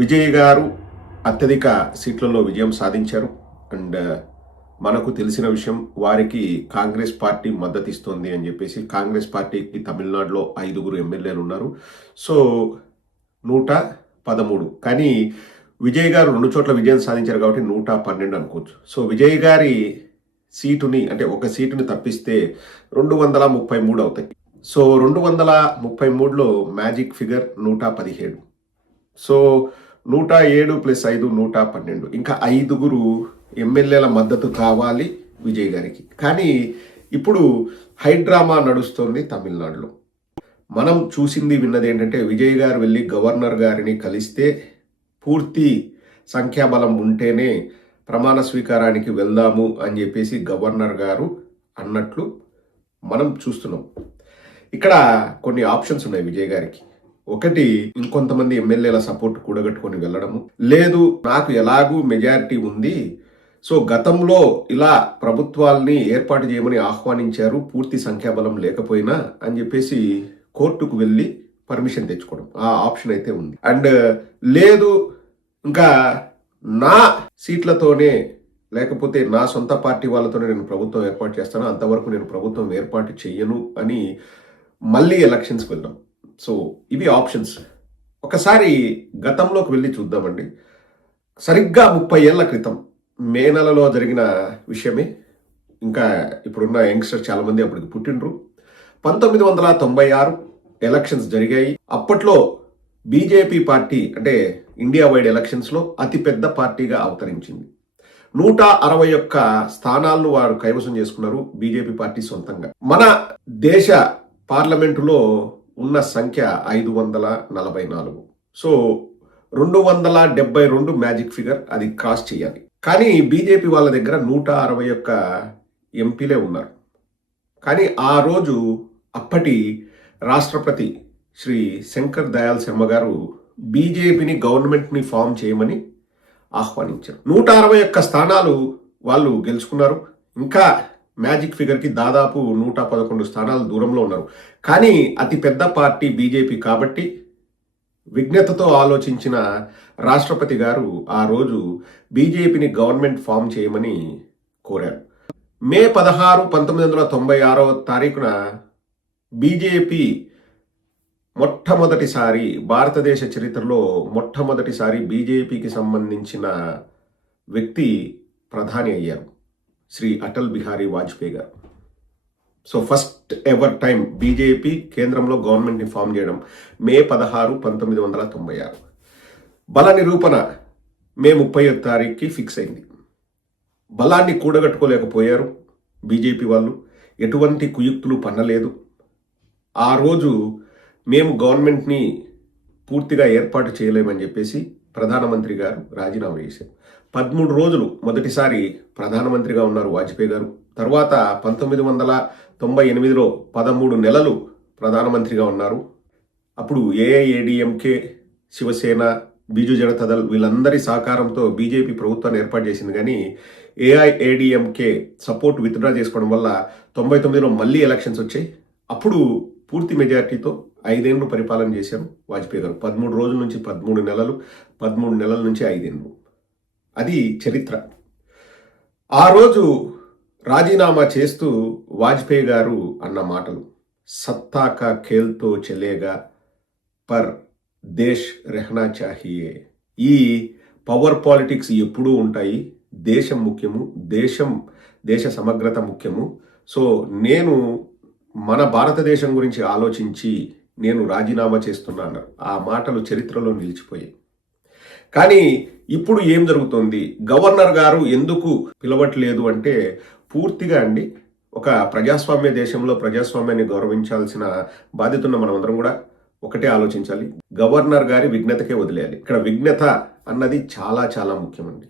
విజయ్ గారు అత్యధిక సీట్లలో విజయం సాధించారు. అండ్ మనకు తెలిసిన విషయం, వారికి కాంగ్రెస్ పార్టీ మద్దతు ఇస్తోంది అని చెప్పేసి. కాంగ్రెస్ పార్టీకి తమిళనాడులో 5 ఎమ్మెల్యేలు ఉన్నారు. సో 113. కానీ విజయ్ గారు 2 చోట్ల విజయం సాధించారు కాబట్టి 112 అనుకోవచ్చు. సో విజయ్ గారి సీటుని, అంటే ఒక సీటుని తప్పిస్తే 233 అవుతాయి. సో 233లో మ్యాజిక్ ఫిగర్ 117. సో 107 + 5 112. ఇంకా 5 ఎమ్మెల్యేల మద్దతు కావాలి విజయ్ గారికి. కానీ ఇప్పుడు హైడ్రామా నడుస్తోంది తమిళనాడులో. మనం చూసింది విన్నది ఏంటంటే, విజయ్ గారు వెళ్ళి గవర్నర్ గారిని కలిస్తే పూర్తి సంఖ్యాబలం ఉంటేనే ప్రమాణ స్వీకారానికి వెళ్దాము అని చెప్పేసి గవర్నర్ గారు అన్నట్లు మనం చూస్తున్నాం. ఇక్కడ కొన్ని ఆప్షన్స్ ఉన్నాయి విజయ్ గారికి. ఒకటి, ఇంకొంతమంది ఎమ్మెల్యేల సపోర్ట్ కూడగట్టుకొని వెళ్ళడము. లేదు, నాకు ఎలాగూ మెజారిటీ ఉంది, సో గతంలో ఇలా ప్రభుత్వాల్ని ఏర్పాటు చేయమని ఆహ్వానించారు పూర్తి సంఖ్యాబలం లేకపోయినా అని చెప్పేసి కోర్టుకు వెళ్ళి పర్మిషన్ తెచ్చుకోవడం. ఆ ఆప్షన్ అయితే ఉంది. అండ్ లేదు, ఇంకా నా సీట్లతోనే, లేకపోతే నా సొంత పార్టీ వాళ్ళతోనే నేను ప్రభుత్వం ఏర్పాటు చేస్తాను, అంతవరకు నేను ప్రభుత్వం ఏర్పాటు చెయ్యను అని మళ్ళీ ఎలక్షన్స్కి వెళ్దాం. సో ఇవి ఆప్షన్స్. ఒకసారి గతంలోకి వెళ్ళి చూద్దామండి. సరిగ్గా 30 ఏళ్ల క్రితం మే నెలలో జరిగిన విషయమే. ఇంకా ఇప్పుడున్న యంగ్స్టర్ చాలా మంది అప్పటికి పుట్టినరు. 1996 ఎలక్షన్స్ జరిగాయి. అప్పట్లో బీజేపీ పార్టీ, అంటే ఇండియా వైడ్ ఎలక్షన్స్లో అతిపెద్ద పార్టీగా అవతరించింది. 161 స్థానాలను వారు కైవసం చేసుకున్నారు, బీజేపీ పార్టీ సొంతంగా. మన దేశ పార్లమెంటులో ఉన్న సంఖ్య 544. సో 272 మ్యాజిక్ ఫిగర్, అది క్రాస్ చేయాలి. కానీ బీజేపీ వాళ్ళ దగ్గర 161 ఎంపీలే ఉన్నారు. కానీ ఆ రోజు అప్పటి రాష్ట్రపతి శ్రీ శంకర్ దయాళ్ శర్మ గారు బీజేపీని, గవర్నమెంట్ని ఫామ్ చేయమని ఆహ్వానించారు. 161 స్థానాలు వాళ్ళు గెలుచుకున్నారు. ఇంకా మ్యాజిక్ ఫిగర్కి దాదాపు 111 స్థానాలు దూరంలో ఉన్నారు. కానీ అతి పెద్ద పార్టీ బీజేపీ కాబట్టి విజ్ఞతతో ఆలోచించిన రాష్ట్రపతి గారు ఆ రోజు బీజేపీని గవర్నమెంట్ ఫామ్ చేయమని కోరారు. మే 16, 1996 బీజేపీ మొట్టమొదటిసారి, భారతదేశ చరిత్రలో మొట్టమొదటిసారి బీజేపీకి సంబంధించిన వ్యక్తి ప్రధాని అయ్యారు, శ్రీ అటల్ బిహారీ వాజ్పేయి గారు. So first ever time BJP కేంద్రంలో గవర్నమెంట్ని ఫామ్ చేయడం మే 16, 1996. బల నిరూపణ మే 31 ఫిక్స్ అయింది. బలాన్ని కూడగట్టుకోలేకపోయారు బీజేపీ వాళ్ళు, ఎటువంటి కుయుక్తులు పన్నలేదు. ఆ రోజు మేము గవర్నమెంట్ని పూర్తిగా ఏర్పాటు చేయలేమని చెప్పేసి ప్రధానమంత్రి గారు రాజీనామా చేశారు. 13 రోజులు మొదటిసారి ప్రధానమంత్రిగా ఉన్నారు వాజ్పేయి గారు. తర్వాత 1998లో 13 నెలలు ప్రధానమంత్రిగా ఉన్నారు. అప్పుడు ఏఐఏడిఎంకే, శివసేన, బీజు జనతాదళ్ వీళ్ళందరి సహకారంతో బీజేపీ ప్రభుత్వాన్ని ఏర్పాటు చేసింది. కానీ ఏఐఏడిఎంకే సపోర్ట్ విత్డ్రా చేసుకోవడం వల్ల 99లో మళ్ళీ ఎలక్షన్స్ వచ్చాయి. అప్పుడు పూర్తి మెజార్టీతో 5 ఏళ్ళు పరిపాలన చేశారు వాజ్పేయి గారు. 13 రోజుల నుంచి 13 నెలలు, 13 నెలల నుంచి 5 ఏళ్ళు. అది చరిత్ర. ఆ రోజు రాజీనామా చేస్తూ వాజ్పేయి గారు అన్న మాటలు, సత్తా కా ఖేల్తో చలేగా పర్ దేశ్ రెహనా చాహియే. ఈ పవర్ పాలిటిక్స్ ఎప్పుడూ ఉంటాయి, దేశం ముఖ్యము, దేశ సమగ్రత ముఖ్యము. సో నేను మన భారతదేశం గురించి ఆలోచించి నేను రాజీనామా చేస్తున్నాను. ఆ మాటలు చరిత్రలో నిలిచిపోయాయి. కానీ ఇప్పుడు ఏం జరుగుతుంది, గవర్నర్ గారు ఎందుకు పిలవట్లేదు అంటే, పూర్తిగా అండి, ఒక ప్రజాస్వామ్య దేశంలో ప్రజాస్వామ్యాన్ని గౌరవించాల్సిన బాధ్యత ఉన్న మనం అందరం కూడా ఒకటే ఆలోచించాలి, గవర్నర్ గారి విఘ్నతకే వదిలేయాలి. ఇక్కడ విఘ్నత అన్నది చాలా చాలా ముఖ్యమండి.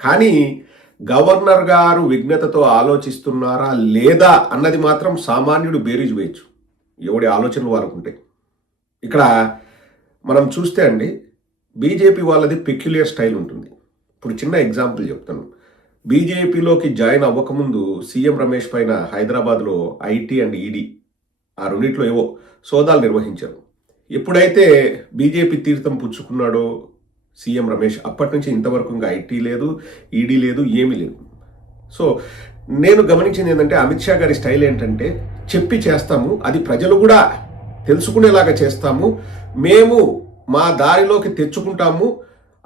కానీ గవర్నర్ గారు విఘ్నతతో ఆలోచిస్తున్నారా లేదా అన్నది మాత్రం సామాన్యుడు బేరీజు వేయచ్చు, ఎవడి ఆలోచనలు వారుకుంటాయి. ఇక్కడ మనం చూస్తే అండి, బీజేపీ వాళ్ళది పెక్యులియర్ స్టైల్ ఉంటుంది. ఇప్పుడు చిన్న ఎగ్జాంపుల్ చెప్తాను. బీజేపీలోకి జాయిన్ అవ్వకముందు సీఎం రమేష్ పైన హైదరాబాద్లో ఐటీ అండ్ ఈడీ ఆ రెండిట్లో ఏవో సోదాలు నిర్వహించారు. ఎప్పుడైతే బీజేపీ తీర్థం పుచ్చుకున్నాడో, సీఎం రమేష్ అప్పటి నుంచి ఇంతవరకు ఇంకా ఐటీ లేదు, ఈడీ లేదు, ఏమీ లేదు. సో నేను గమనించింది ఏంటంటే అమిత్ షా గారి స్టైల్ ఏంటంటే చెప్పి చేస్తాము, అది ప్రజలు కూడా తెలుసుకునేలాగా చేస్తాము, మేము మా దారిలోకి తెచ్చుకుంటాము,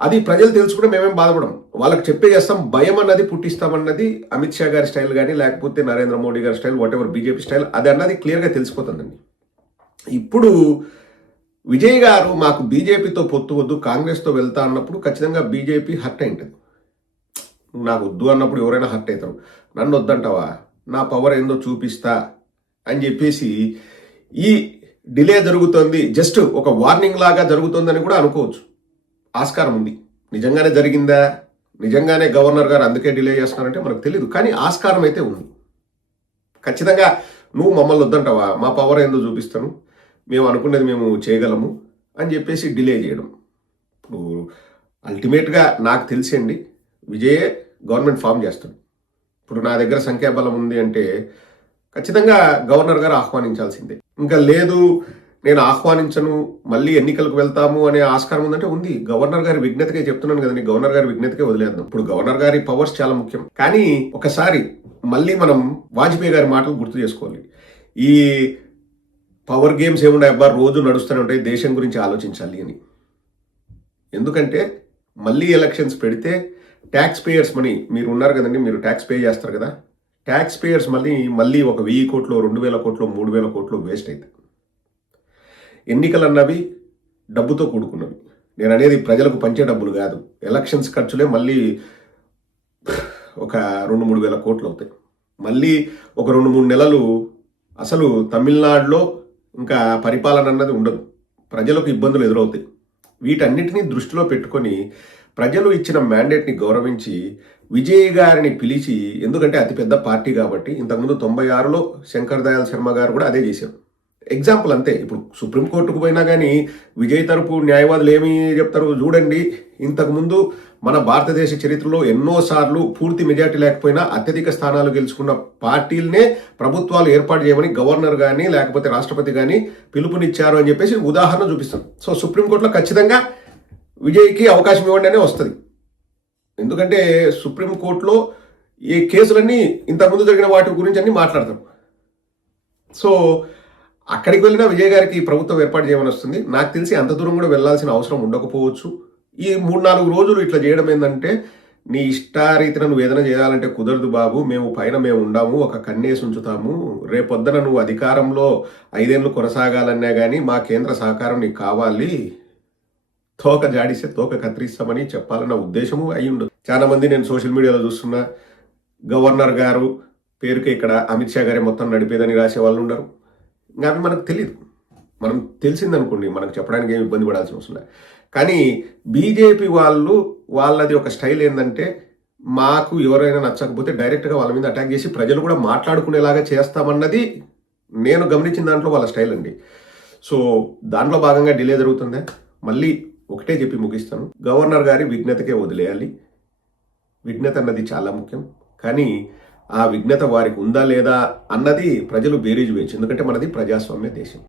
అది ప్రజలు తెలుసుకుంటే మేమేం బాధపడం, వాళ్ళకి చెప్పే చేస్తాం, భయం అన్నది పుట్టిస్తామన్నది అమిత్ షా గారి స్టైల్ కానీ లేకపోతే నరేంద్ర మోడీ గారి style, what ever BJP style, అది అన్నది క్లియర్గా తెలిసిపోతుందండి. ఇప్పుడు విజయ్ గారు మాకు బీజేపీతో పొత్తు వద్దు, కాంగ్రెస్తో వెళ్తా అన్నప్పుడు ఖచ్చితంగా బీజేపీ హర్ట్ అయింటుంది. నాకు వద్దు అన్నప్పుడు ఎవరైనా హర్ట్ అవుతారు. నన్ను వద్దంటావా, నా పవర్ ఏందో చూపిస్తా అని చెప్పేసి ఈ డిలే జరుగుతుంది, జస్ట్ ఒక వార్నింగ్ లాగా జరుగుతుందని కూడా అనుకోవచ్చు, ఆస్కారం ఉంది. నిజంగానే జరిగిందా, నిజంగానే గవర్నర్ గారు అందుకే డిలే చేస్తున్నారంటే మనకు తెలియదు, కానీ ఆస్కారం అయితే ఉంది. ఖచ్చితంగా నువ్వు మమ్మల్ని వద్దంటావా, మా పవర్ ఏందో చూపిస్తాను, మేము అనుకున్నది మేము చేయగలము అని చెప్పేసి డిలే చేయడం. ఇప్పుడు అల్టిమేట్గా నాకు తెలిసండి విజయే గవర్నమెంట్ ఫామ్ చేస్తాడు. ఇప్పుడు నా దగ్గర సంఖ్యాబలం ఉంది అంటే ఖచ్చితంగా గవర్నర్ గారు ఆహ్వానించాల్సిందే. ఇంకా లేదు నేను ఆహ్వానించను, మళ్ళీ ఎన్నికలకు వెళ్తాము అనే ఆస్కారం ఉందంటే ఉంది. గవర్నర్ గారి విజ్ఞతకే చెప్తున్నాను కదండి, గవర్నర్ గారి విజ్ఞతకే వదిలేద్దాం. ఇప్పుడు గవర్నర్ గారి పవర్స్ చాలా ముఖ్యం. కానీ ఒకసారి మళ్ళీ మనం వాజ్పేయి గారి మాటలు గుర్తు చేసుకోవాలి. ఈ పవర్ గేమ్స్ ఏముండే అబ్బా రోజు నడుస్తూనే ఉంటాయి, దేశం గురించి ఆలోచించాలి అని. ఎందుకంటే మళ్ళీ ఎలక్షన్స్ పెడితే ట్యాక్స్ పేయర్స్ మనీ, మీరు ఉన్నారు కదండి, మీరు ట్యాక్స్ పే చేస్తారు కదా, ట్యాక్స్ పేయర్స్ మళ్ళీ ఒక 1000 కోట్లు, 2000 కోట్లు, 3000 కోట్లు వేస్ట్ అవుతాయి. ఎన్నికలు అన్నవి డబ్బుతో కూడుకున్నవి. నేను అనేది ప్రజలకు పంచే డబ్బులు కాదు. ఎలక్షన్స్ ఖర్చులే మళ్ళీ ఒక 2-3 వేల కోట్లు అవుతాయి. మళ్ళీ ఒక 2-3 నెలలు అసలు తమిళనాడులో ఇంకా పరిపాలన అన్నది ఉండదు, ప్రజలకు ఇబ్బందులు ఎదురవుతాయి. వీటన్నిటినీ దృష్టిలో పెట్టుకొని ప్రజలు ఇచ్చిన మ్యాండేట్ని గౌరవించి విజయ్ గారిని పిలిచి, ఎందుకంటే అతిపెద్ద పార్టీ కాబట్టి, ఇంతకుముందు 96లో శంకర్ దయాళ్ శర్మ గారు కూడా అదే చేశారు. ఎగ్జాంపుల్ అంతే. ఇప్పుడు సుప్రీంకోర్టుకు పోయినా కానీ విజయ్ తరపు న్యాయవాదులు ఏమి చెప్తారు చూడండి, ఇంతకుముందు మన భారతదేశ చరిత్రలో ఎన్నోసార్లు పూర్తి మెజార్టీ లేకపోయినా అత్యధిక స్థానాలు గెలుచుకున్న పార్టీలనే ప్రభుత్వాలు ఏర్పాటు చేయమని గవర్నర్ కానీ లేకపోతే రాష్ట్రపతి కానీ పిలుపునిచ్చారు అని చెప్పేసి ఉదాహరణ చూపిస్తాం. సో సుప్రీంకోర్టులో ఖచ్చితంగా విజయ్కి అవకాశం ఇవ్వండి అనే వస్తుంది. ఎందుకంటే సుప్రీంకోర్టులో ఈ కేసులన్నీ ఇంతకుముందు జరిగిన వాటి గురించి అన్ని మాట్లాడతాం. సో అక్కడికి వెళ్ళినా విజయ్ గారికి ప్రభుత్వం ఏర్పాటు చేయమని వస్తుంది. నాకు తెలిసి అంత దూరం కూడా వెళ్లాల్సిన అవసరం ఉండకపోవచ్చు. ఈ 3-4 రోజులు ఇట్లా చేయడం ఏంటంటే, నీ ఇష్టారీతిన నువ్వు ఏదైనా చేయాలంటే కుదరదు బాబు, మేము పైన మేము ఉండాము, ఒక కన్నేసి ఉంచుతాము, రేపొద్దున నువ్వు అధికారంలో 5 ఏళ్ళు కొనసాగాలన్నా కానీ మా కేంద్ర సహకారం నీకు కావాలి, తోక జాడిస్తే తోక కత్తిరిస్తామని చెప్పాలన్న ఉద్దేశము అయి ఉండదు. చాలా మంది నేను సోషల్ మీడియాలో చూస్తున్నా, గవర్నర్ గారు పేరుకే ఇక్కడ అమిత్ షా గారే మొత్తం నడిపేదని రాసే వాళ్ళు ఉండరు. ఇంకా అవి మనకు తెలియదు. మనం తెలిసిందనుకోండి, మనకు చెప్పడానికి ఏమి ఇబ్బంది పడాల్సిన అవసరం లేదు. కానీ బీజేపీ వాళ్ళది ఒక స్టైల్ ఏంటంటే, మాకు ఎవరైనా నచ్చకపోతే డైరెక్ట్గా వాళ్ళ మీద అటాక్ చేసి ప్రజలు కూడా మాట్లాడుకునేలాగా చేస్తామన్నది నేను గమనించిన దాంట్లో వాళ్ళ స్టైల్ అండి. సో దాంట్లో భాగంగా డిలే జరుగుతుందా, మళ్ళీ ఒకటే చెప్పి ముగిస్తాను, గవర్నర్ గారి విజ్ఞతకే వదిలేయాలి. విజ్ఞత అన్నది చాలా ముఖ్యం. కానీ ఆ విజ్ఞత వారికి ఉందా లేదా అన్నది ప్రజలు బేరీజు వేయచ్చు. ఎందుకంటే మనది ప్రజాస్వామ్య దేశం.